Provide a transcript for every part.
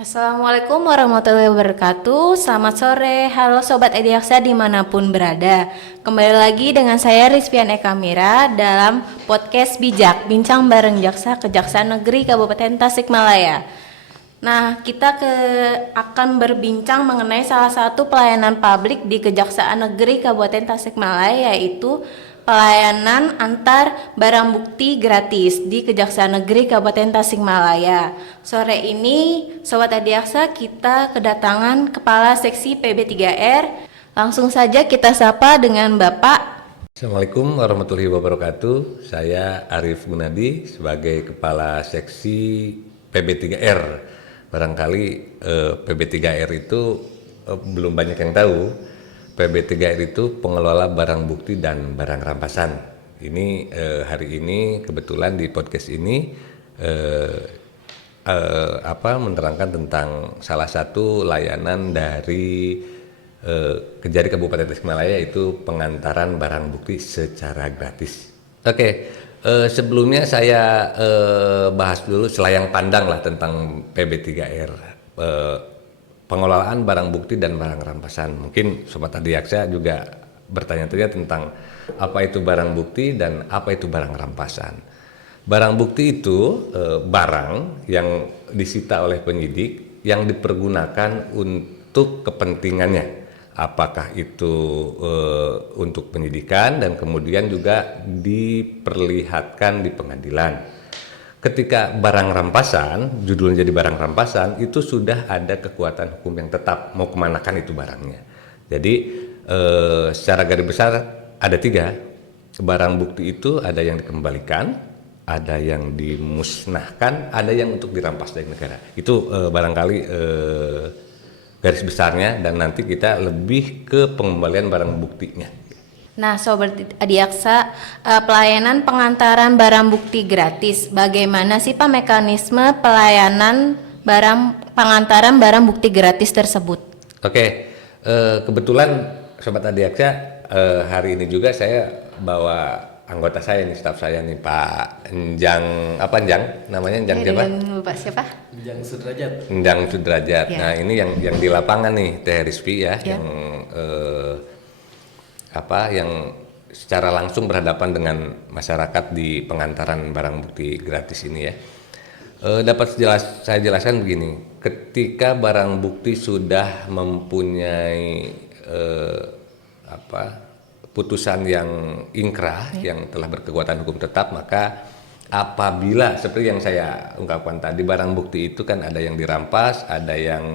Assalamualaikum warahmatullahi wabarakatuh. Selamat sore, halo Sobat Ediaksa dimanapun berada. Kembali lagi dengan saya Rizvian Eka Mira dalam podcast Bijak, bincang bareng Jaksa Kejaksaan Negeri Kabupaten Tasikmalaya. Nah, kita akan berbincang mengenai salah satu pelayanan publik di Kejaksaan Negeri Kabupaten Tasikmalaya, yaitu pelayanan antar barang bukti gratis di Kejaksaan Negeri Kabupaten Tasikmalaya. Sore ini, Sobat Adiaksa, kita kedatangan Kepala Seksi PB3R. Langsung saja kita sapa dengan Bapak. Assalamualaikum warahmatullahi wabarakatuh. Saya Arif Gunadi sebagai Kepala Seksi PB3R. Barangkali PB3R itu belum banyak yang tahu. PB3R itu pengelola barang bukti dan barang rampasan. Ini hari ini kebetulan di podcast ini menerangkan tentang salah satu layanan dari Kejari Kabupaten Tasikmalaya, yaitu pengantaran barang bukti secara gratis. Oke, sebelumnya saya bahas dulu selayang pandang lah tentang PB3R, pengelolaan barang bukti dan barang rampasan. Mungkin Sobat Adiaksa juga bertanya-tanya tentang apa itu barang bukti dan apa itu barang rampasan. Barang bukti itu barang yang disita oleh penyidik yang dipergunakan untuk kepentingannya. Apakah itu untuk penyidikan dan kemudian juga diperlihatkan di pengadilan. Ketika barang rampasan, judulnya jadi barang rampasan, itu sudah ada kekuatan hukum yang tetap mau kemanakan itu barangnya. Jadi secara garis besar ada 3 barang bukti itu, ada yang dikembalikan, ada yang dimusnahkan, ada yang untuk dirampas dari negara. Itu barangkali garis besarnya, dan nanti kita lebih ke pengembalian barang buktinya. Nah, Sobat Adiaksa, pelayanan pengantaran barang bukti gratis, bagaimana sih Pak mekanisme pelayanan pengantaran barang bukti gratis tersebut? Oke, kebetulan Sobat Adiaksa, hari ini juga saya bawa anggota saya nih, staf saya nih, Pak Enjang, namanya Enjang siapa? Bapak siapa? Enjang Sudrajat. Ya. Nah, ini yang di lapangan nih, Teh Rizvi ya, yang yang secara langsung berhadapan dengan masyarakat di pengantaran barang bukti gratis ini ya. Dapat saya jelaskan begini, ketika barang bukti sudah mempunyai putusan yang inkrah, yang telah berkekuatan hukum tetap, maka apabila seperti yang saya ungkapkan tadi, barang bukti itu kan ada yang dirampas, ada yang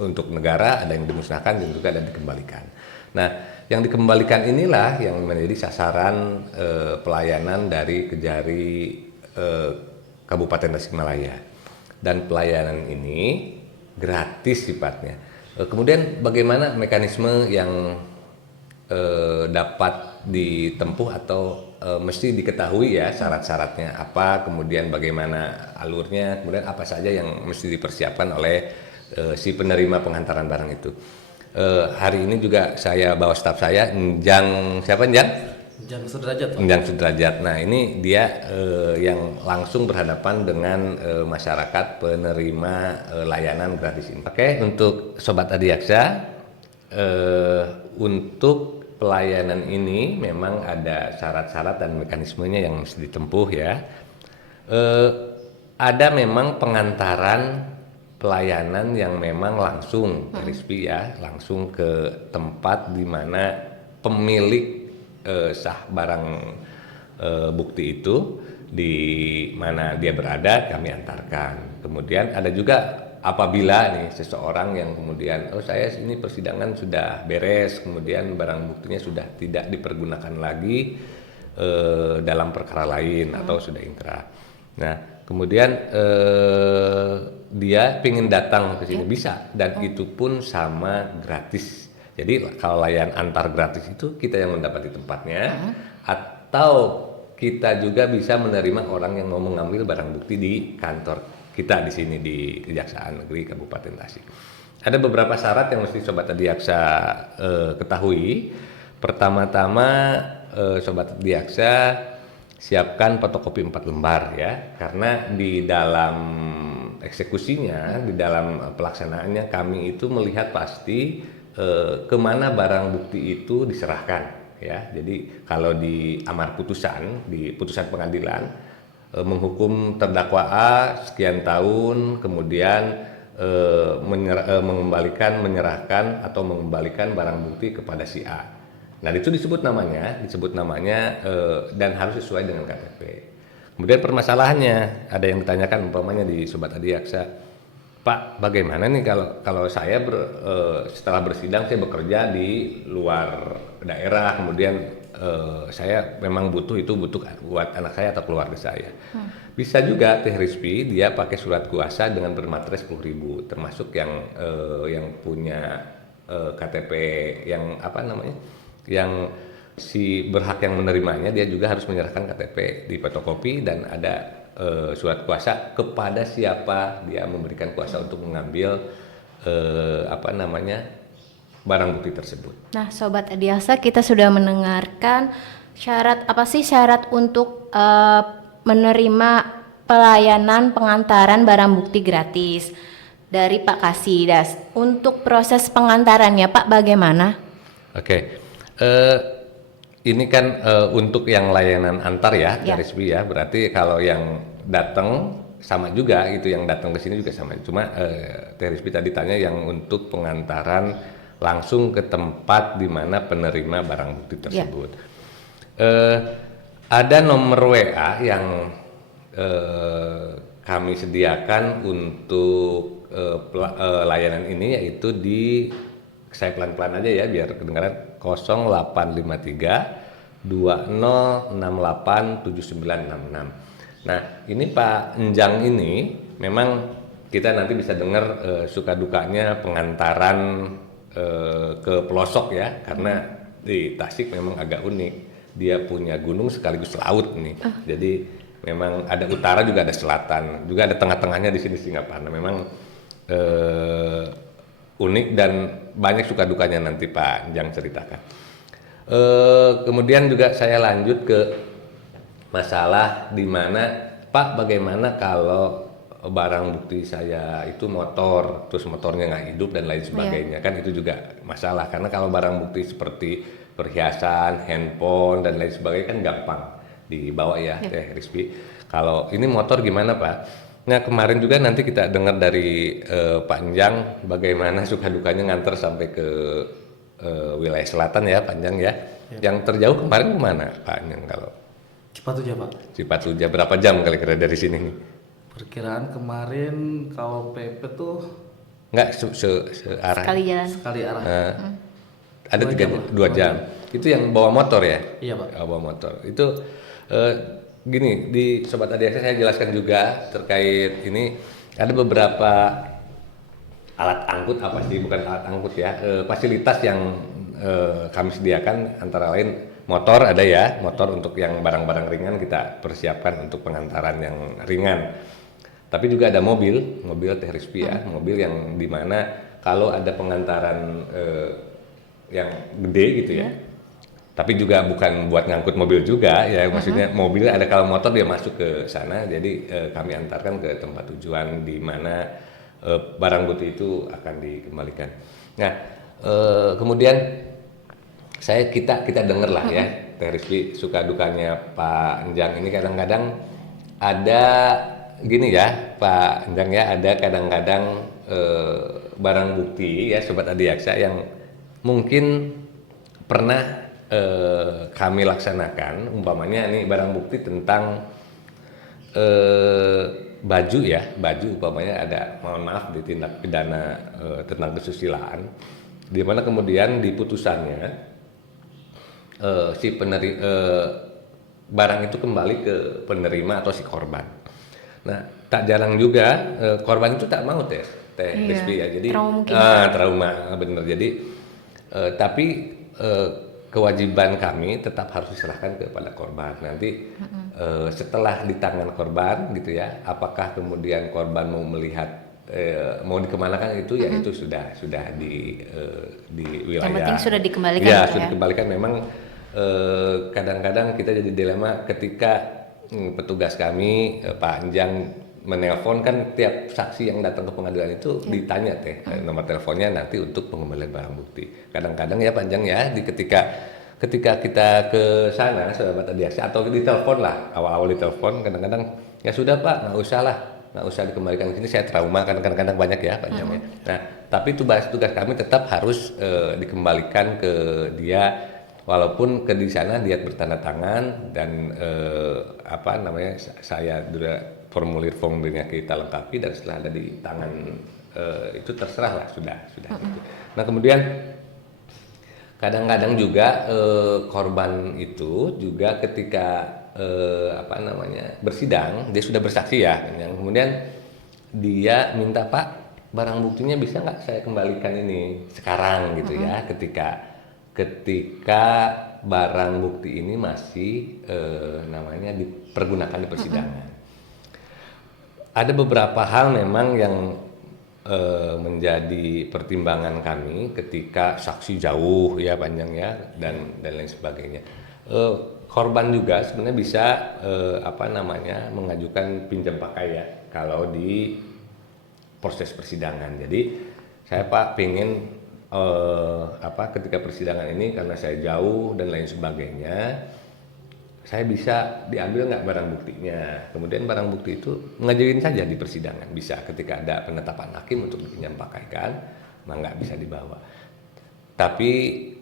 untuk negara, ada yang dimusnahkan, dan juga ada yang dikembalikan. Nah, yang dikembalikan inilah yang menjadi sasaran pelayanan dari Kejari Kabupaten Tasikmalaya, dan pelayanan ini gratis sifatnya. Kemudian bagaimana mekanisme yang dapat ditempuh atau mesti diketahui ya, syarat-syaratnya apa, kemudian bagaimana alurnya, kemudian apa saja yang mesti dipersiapkan oleh si penerima pengantaran barang itu. Hari ini juga saya bawa staf saya, Enjang Sudrajat. Nah, ini dia yang langsung berhadapan dengan masyarakat penerima layanan gratis ini. Oke, untuk Sobat Adiaksa, untuk pelayanan ini memang ada syarat-syarat dan mekanismenya yang mesti ditempuh ya. Ada memang pengantaran pelayanan yang memang langsung langsung ke tempat di mana pemilik sah barang bukti itu, di mana dia berada kami antarkan. Kemudian ada juga apabila nih seseorang yang kemudian saya ini persidangan sudah beres, kemudian barang buktinya sudah tidak dipergunakan lagi dalam perkara lain atau sudah inkrah. Nah, kemudian dia ingin datang ke sini bisa, dan itu pun sama gratis. Jadi kalau layanan antar gratis itu kita yang mendapat di tempatnya, atau kita juga bisa menerima orang yang mau mengambil barang bukti di kantor kita di sini di Kejaksaan Negeri Kabupaten Tasik. Ada beberapa syarat yang mesti Sobat Adiaksa ketahui. Pertama-tama Sobat Adiaksa siapkan fotokopi 4 lembar ya, karena di dalam eksekusinya, di dalam pelaksanaannya kami itu melihat pasti kemana barang bukti itu diserahkan ya. Jadi kalau di amar putusan, di putusan pengadilan menghukum terdakwa A sekian tahun, kemudian menyerahkan atau mengembalikan barang bukti kepada si A. Nah itu disebut namanya dan harus sesuai dengan KTP. Kemudian permasalahannya ada yang ditanyakan umpamanya di Sobat Adiaksa, Pak bagaimana nih kalau saya setelah bersidang saya bekerja di luar daerah, kemudian saya memang butuh buat anak saya atau keluarga saya. Bisa juga Teh Rizky dia pakai surat kuasa dengan bermaterai 10.000, termasuk yang punya KTP yang yang si berhak yang menerimanya, dia juga harus menyerahkan KTP di fotokopi dan ada surat kuasa kepada siapa dia memberikan kuasa untuk mengambil barang bukti tersebut. Nah, Sobat Adiaksa, kita sudah mendengarkan syarat untuk menerima pelayanan pengantaran barang bukti gratis dari Pak Kasidas. Untuk proses pengantarannya, Pak, bagaimana? Oke. Ini kan untuk yang layanan antar ya, Rizky ya. Berarti kalau yang datang sama juga, itu yang datang ke sini juga sama. Cuma Teh Rizky tadi tanya yang untuk pengantaran langsung ke tempat di mana penerima barang bukti tersebut. Ada nomor WA yang kami sediakan untuk layanan ini, yaitu saya pelan-pelan aja ya biar kedengaran, 0853 2068 7966. Nah ini Pak Enjang ini memang kita nanti bisa dengar suka dukanya pengantaran ke pelosok ya, karena di Tasik memang agak unik, dia punya gunung sekaligus laut nih. Jadi memang ada utara juga ada selatan, juga ada tengah-tengahnya di sini Singaparna. Memang unik dan banyak suka dukanya, nanti Pak Enjang ceritakan. Kemudian juga saya lanjut ke masalah di mana Pak bagaimana kalau barang bukti saya itu motor, terus motornya nggak hidup dan lain sebagainya, kan itu juga masalah, karena kalau barang bukti seperti perhiasan, handphone dan lain sebagainya kan gampang dibawa ya Teh Rizky. Kalau ini motor gimana Pak? Nah kemarin juga nanti kita dengar dari Pak Enjang bagaimana suka dukanya nganter sampai ke wilayah selatan ya Pak Enjang ya. Yang terjauh kemarin kemana Pak Enjang? Kalau Cipatujah Pak. Cipatujah berapa jam kira-kira dari sini nih? Perkiraan kemarin kalau PP tuh Enggak searah. sekali arah. Ada 2 jam. Itu yang bawa motor ya? Iya Pak. Bawa motor. Itu gini, di Sobat Adiaksa saya jelaskan juga terkait ini, ada beberapa alat angkut, bukan alat angkut ya, fasilitas yang kami sediakan, antara lain motor ada ya, motor untuk yang barang-barang ringan kita persiapkan untuk pengantaran yang ringan. Tapi juga ada mobil Teh Rizky ya, mobil yang dimana kalau ada pengantaran yang gede gitu ya, tapi juga bukan buat ngangkut mobil juga ya, maksudnya mobil ada, kalau motor dia masuk ke sana, jadi kami antarkan ke tempat tujuan di mana barang bukti itu akan dikembalikan. Nah kemudian kita dengar lah ya Teh Rizky suka dukanya Pak Enjang ini, kadang-kadang ada gini ya Pak Enjang ya, ada kadang-kadang barang bukti ya Sobat Adiaksa yang mungkin pernah kami laksanakan, umpamanya ini barang bukti tentang baju umpamanya ada, mohon maaf, di tindak pidana tentang kesusilaan, di mana kemudian di putusannya barang itu kembali ke penerima atau si korban. Nah tak jarang juga korban itu tak mau Teh Rizky ya, jadi trauma bener. Jadi tapi kewajiban kami tetap harus diserahkan kepada korban. Nanti setelah di tangan korban gitu ya, apakah kemudian korban mau melihat mau dikemanakan itu ya itu sudah di wilayah. Yang penting sudah dikembalikan. Ya sudah dikembalikan. Memang kadang-kadang kita jadi dilema ketika petugas kami Pak Enjang menelpon kan tiap saksi yang datang ke pengadilan itu ditanya nomor teleponnya nanti untuk pengembalian barang bukti. Kadang-kadang ya Panjang ya ketika kita ke sana sahabat Adiaksa atau ditelepon lah awal-awal ditelepon kadang-kadang ya sudah Pak nggak usah dikembalikan ke sini saya trauma kan kadang-kadang banyak ya Panjang ya. Nah tapi tugas kami tetap harus dikembalikan ke dia walaupun di sana dia bertanda tangan dan saya formulir formulirnya kita lengkapi dan setelah ada di tangan itu terserah lah sudah gitu. Nah kemudian kadang-kadang juga korban itu juga ketika bersidang dia sudah bersaksi ya yang kemudian dia minta Pak barang buktinya bisa nggak saya kembalikan ini sekarang gitu ya ketika barang bukti ini masih dipergunakan di persidangan. Ada beberapa hal memang yang menjadi pertimbangan kami ketika saksi jauh ya Panjang ya dan lain sebagainya. Korban juga sebenarnya bisa mengajukan pinjam pakai ya kalau di proses persidangan. Jadi saya Pak pengen ketika persidangan ini karena saya jauh dan lain sebagainya saya bisa diambil nggak barang buktinya kemudian barang bukti itu ngajuin saja di persidangan bisa ketika ada penetapan hakim untuk dipinjam pakaikan nggak bisa dibawa tapi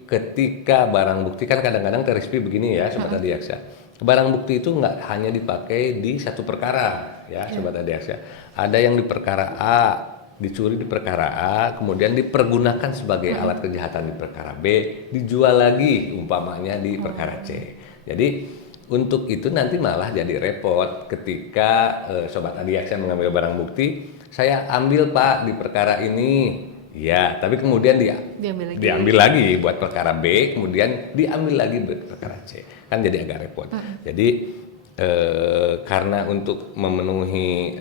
ketika barang bukti kan kadang-kadang terispi begini ya Sobat Adiaksa barang bukti itu nggak hanya dipakai di satu perkara ya Sobat Adiaksa ada yang di perkara A dicuri di perkara A, kemudian dipergunakan sebagai alat kejahatan di perkara B, dijual lagi umpamanya di perkara C. Jadi untuk itu nanti malah jadi repot ketika Sobat Adiaksa mengambil barang bukti, saya ambil Pak di perkara ini, ya, tapi kemudian diambil lagi buat perkara B, kemudian diambil lagi buat perkara C, kan jadi agak repot. Jadi karena untuk memenuhi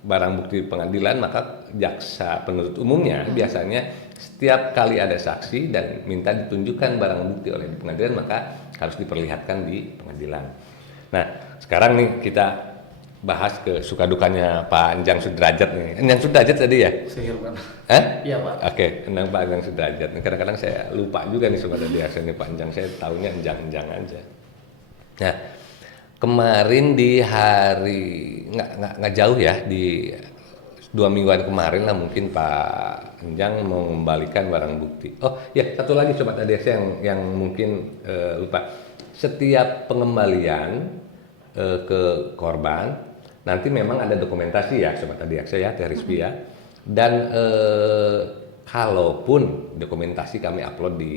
barang bukti pengadilan maka jaksa penuntut umumnya biasanya setiap kali ada saksi dan minta ditunjukkan barang bukti oleh pengadilan maka harus diperlihatkan di pengadilan. Nah sekarang nih kita bahas ke suka dukanya Pak Anjang Sudrajat nih. Anjang Sudrajat tadi ya? Sehirman. Iya Pak. Oke, tentang Pak Anjang Sudrajat. Kadang-kadang saya lupa juga nih sobat biasa nih Pak Anjang. Saya taunya Anjang aja. Nah kemarin di hari nggak jauh ya di 2 mingguan kemarin lah mungkin Pak Anjang mau mengembalikan barang bukti. Oh ya satu lagi sobat Adiaksa yang mungkin lupa setiap pengembalian ke korban nanti memang ada dokumentasi ya sobat Adiaksa ya Terispi ya dan kalaupun dokumentasi kami upload di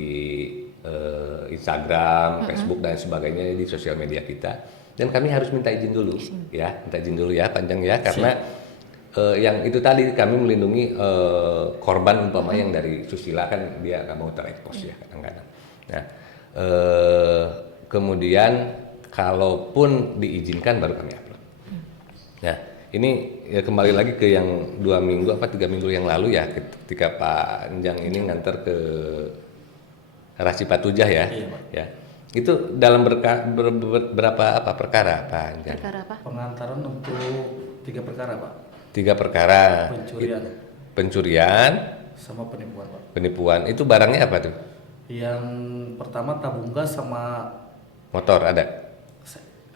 Instagram, Facebook dan sebagainya di sosial media kita. Dan kami harus minta izin dulu, ya, Panjang ya, karena yang itu tadi kami melindungi korban umpama yang dari susila kan dia nggak mau terekspos ya kadang-kadang. Nah, kemudian kalaupun diizinkan baru kami upload. Nah, ini ya kembali lagi ke yang 3 minggu yang lalu ya, ketika Pak Anjang ini nganter ke Rasi Patujah ya, ya. Itu dalam berapa perkara Pak Anjang? Perkara apa? Pengantaran untuk 3 perkara Pak. 3 perkara. Pencurian. Sama penipuan Pak. Penipuan itu barangnya apa tuh? Yang pertama tabung gas sama motor ada.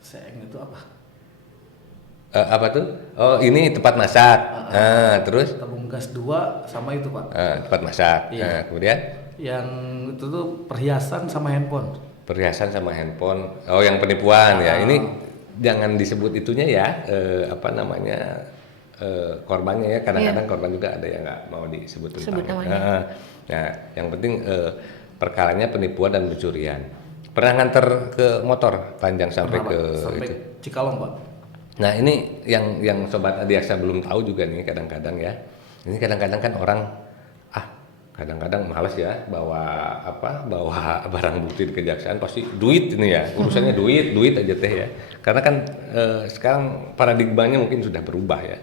Seeng itu apa? Apa tuh? Oh ini tempat masak. Terus? Tabung gas 2 sama itu Pak. Tempat masak. Iya. Kemudian? Yang itu tuh perhiasan sama handphone. Perhiasan sama handphone. Oh yang penipuan ya. Ini jangan disebut itunya ya. Korbannya ya. Kadang-kadang korban juga ada yang nggak mau disebut namanya. Nah yang penting perkaranya penipuan dan pencurian. Pernah nganter ke motor Panjang sampai sampai itu? Cikalong Pak. Nah ini yang sobat Adiaksa belum tahu juga nih kadang-kadang ya. Ini kadang-kadang kan orang kadang-kadang malas ya bawa barang bukti di kejaksaan pasti duit ini ya urusannya duit aja teh ya karena kan sekarang paradigmanya mungkin sudah berubah ya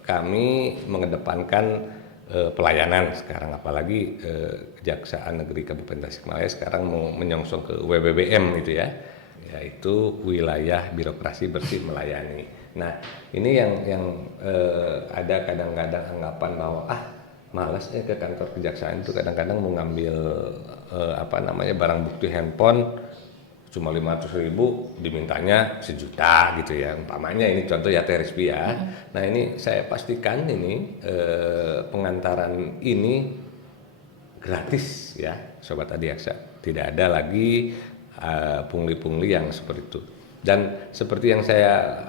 kami mengedepankan pelayanan sekarang apalagi Kejaksaan Negeri Kabupaten Tasikmalaya sekarang mau menyongsong ke WBBM itu ya yaitu wilayah birokrasi bersih melayani. Nah, ini yang ada kadang-kadang anggapan bahwa malas ke kantor kejaksaan itu kadang-kadang mau ngambil barang bukti handphone cuma 500.000 dimintanya 1 juta gitu ya, umpamanya ini contoh ya Terispi ya. Nah, ini saya pastikan ini pengantaran ini gratis ya Sobat Adiaksa, tidak ada lagi pungli-pungli yang seperti itu. Dan seperti yang saya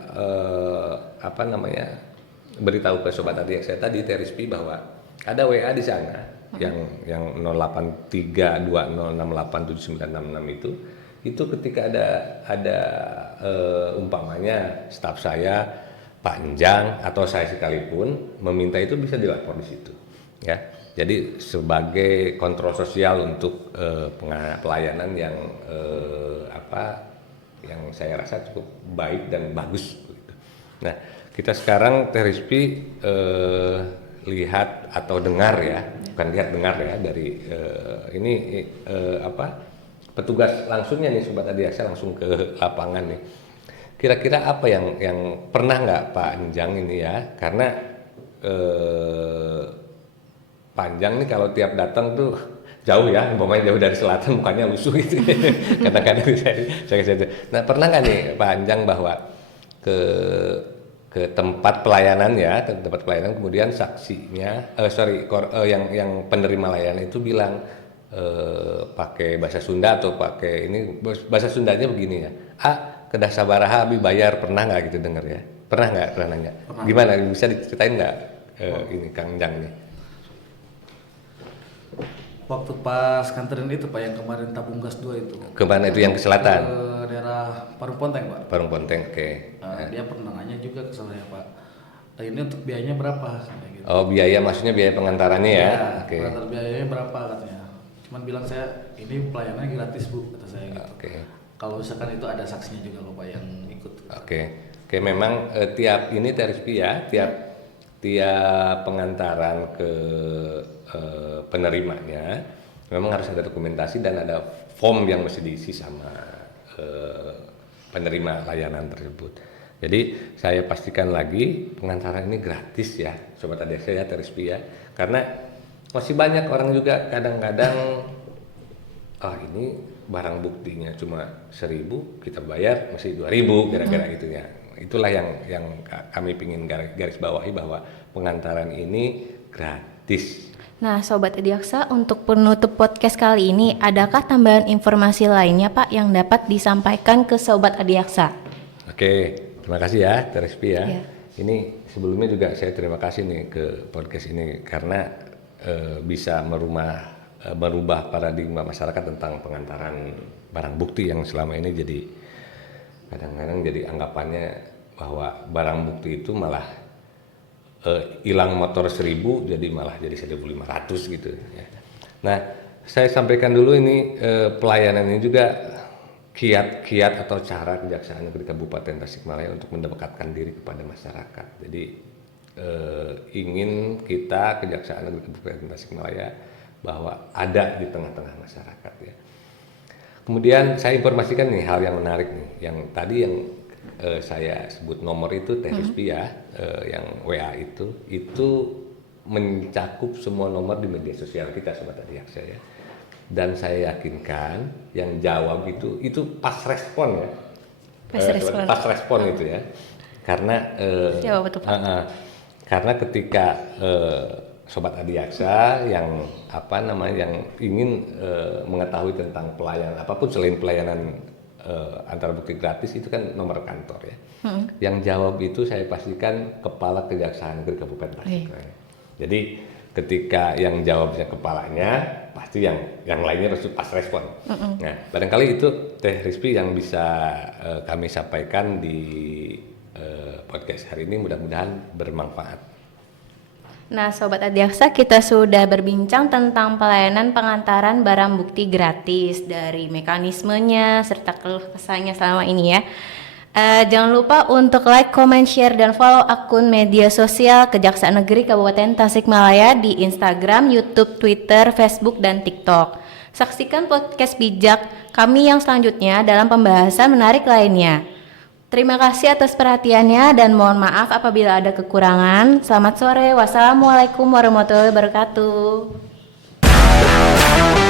beritahu ke Sobat Adiaksa tadi Terispi bahwa ada WA di sana yang 0832068796 itu ketika ada umpamanya staf saya Pak Enjang atau saya sekalipun meminta itu bisa dilapor di situ ya. Jadi sebagai kontrol sosial untuk pelayanan yang yang saya rasa cukup baik dan bagus gitu. Nah, kita sekarang Terispi lihat atau dengar ya, bukan lihat dengar ya dari petugas langsungnya nih Sobat Adiaksa langsung ke lapangan nih. Kira-kira apa yang pernah nggak Pak Enjang ini ya? Karena Pak Enjang nih kalau tiap datang tuh jauh ya, umpamanya jauh dari selatan mukanya lusuh gitu. Kadang-kadang saya. Nah, pernah nggak nih Pak Enjang bahwa ke tempat pelayanan ya, ke tempat pelayanan kemudian saksinya yang penerima layanan itu bilang pakai bahasa Sunda atau pakai ini bahasa Sundanya begini ya, kedah sabaraha abi bayar, pernah nggak gitu denger ya? Pernah nanya? Pernah. Gimana bisa diceritain nggak ini Kang Jang nih? Waktu pas kanterin itu Pak yang kemarin tabung gas 2 itu. Kemana itu yang ke selatan? Ke daerah Parung Ponteng Pak. Parung Ponteng, oke. Dia pernah nanya juga ke saya Pak. Ini untuk biayanya berapa? Gitu. Oh, biaya maksudnya biaya pengantarannya ya? Oke. Pengantar biayanya berapa katanya? Cuman bilang saya ini pelayanannya gratis Bu, kata saya gitu. Oke. Kalau misalkan itu ada saksinya juga loh Pak yang ikut. Oke, memang tiap ini Terispi ya, tiap pengantaran ke penerimanya memang harus ada dokumentasi dan ada form yang mesti diisi sama penerima layanan tersebut. Jadi saya pastikan lagi pengantaran ini gratis ya Sobat Adiaksa ya Terispi ya, karena masih banyak orang juga kadang-kadang ini barang buktinya cuma 1.000 kita bayar masih 2.000 kira-kira gitu ya. Itulah yang kami ingin garis bawahi bahwa pengantaran ini gratis. Nah, Sobat Adiaksa, untuk penutup podcast kali ini, adakah tambahan informasi lainnya Pak yang dapat disampaikan ke Sobat Adiaksa? Oke, terima kasih ya Terispi ya. Ya. Ini sebelumnya juga saya terima kasih nih ke podcast ini karena bisa merubah paradigma masyarakat tentang pengantaran barang bukti yang selama ini jadi kadang-kadang jadi anggapannya bahwa barang bukti itu malah hilang motor 1.000 jadi malah jadi 1.500 gitu ya. Nah, saya sampaikan dulu ini pelayanan ini juga kiat-kiat atau cara Kejaksaan Negeri Kabupaten Tasikmalaya untuk mendekatkan diri kepada masyarakat. Jadi ingin kita Kejaksaan Negeri Kabupaten Tasikmalaya bahwa ada di tengah-tengah masyarakat ya. Kemudian saya informasikan nih hal yang menarik nih, yang tadi yang saya sebut nomor itu Terispi ya, yang WA itu mencakup semua nomor di media sosial kita Sobat Adiaksa ya. Dan saya yakinkan yang jawab itu pas respon ya. Pas respon itu ya. Karena Jawab betul, Pak. Karena ketika Sobat Adiaksa yang yang ingin mengetahui tentang pelayanan apapun selain pelayanan antara bukti gratis itu kan nomor kantor ya. Yang jawab itu saya pastikan Kepala Kejaksaan Negeri Kabupaten Tasikmalaya. Jadi ketika yang jawabnya kepalanya pasti yang lainnya harus pas respon. Nah, barangkali itu Terispi yang bisa kami sampaikan di podcast hari ini, mudah-mudahan bermanfaat. Nah, Sobat Adiaksa, kita sudah berbincang tentang pelayanan pengantaran barang bukti gratis, dari mekanismenya serta keluh kesahnya selama ini ya. Jangan lupa untuk like, comment, share, dan follow akun media sosial Kejaksaan Negeri Kabupaten Tasikmalaya di Instagram, YouTube, Twitter, Facebook, dan TikTok. Saksikan podcast bijak kami yang selanjutnya dalam pembahasan menarik lainnya. Terima kasih atas perhatiannya dan mohon maaf apabila ada kekurangan. Selamat sore. Wassalamualaikum warahmatullahi wabarakatuh.